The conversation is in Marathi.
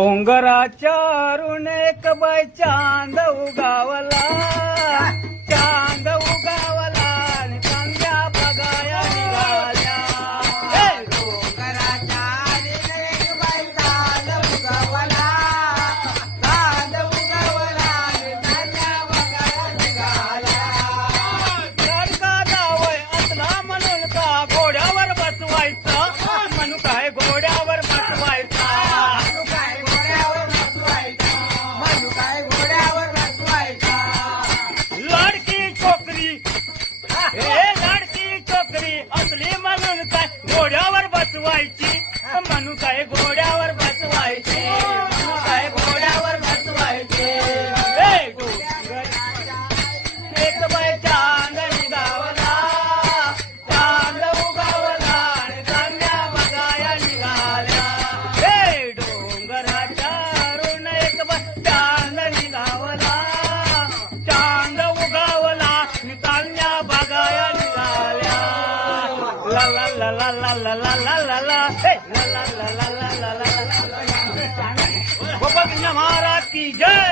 डोंगराच्या अरुण एक बाई चांद उगावला, चांद उगावला आणि चांद्या बघाया निघाल्या. डोंगराच्या अरुण एक बाई चांद उगावला, चांद उगावला आणि चांद्या बघाया निघाल्या. लाडका जावई असला म्हणून का घोड्यावर बसवायचा, म्हणू काय घोड्यावर बसवायचा. लाडकी छोकरी असली म्हणून काय घोड्यावर बसवायची, म्हणू काय घोड्यावर बसवायची, म्हणू काय घोड्यावर बसवायची. एक बाई चांद निघावला, चांद उगावला आणि चांद्या बघाया निघाल्या. हे डोंगराच्या अरुण एक बाई चांद निघावला, चांद उगावला आणि चांद्या बघाया निघाल्या. ला ला ला ला ला ला ला ला ला ला हे ला ला ला ला ला ला ला ला. गोपाळ महाराज की जय.